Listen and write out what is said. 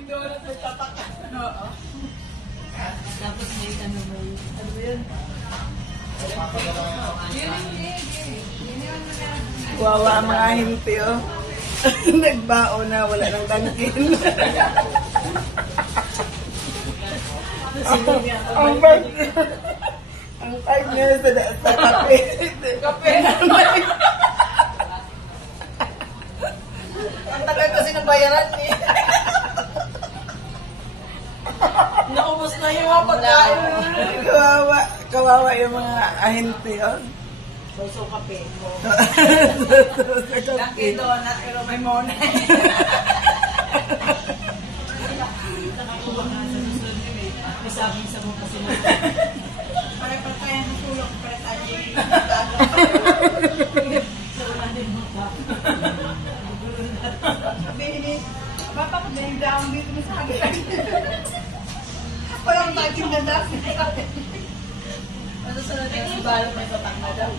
daming donut may tatak. Oo. Tapos may ano mo yun? Wawa ang mga hinti, oh. Nagbao na, wala nang tangkin. Ang bag. Ang type niya sa kape. Kape. Ang tagal kasi ng bayaran eh. Naubos na yung mga pagkain. Kawawa yung mga ahente, oh. So, kape. Sa Laki donut, pero may mona. Masabing sa mga kasi Pare-pare tayo ng sulok. Pare tayo sa wala din mo pa. sabihin ni, baka ko din down dito na sa akin. Walang taging na daw. Ano sa balot may tatak na daw?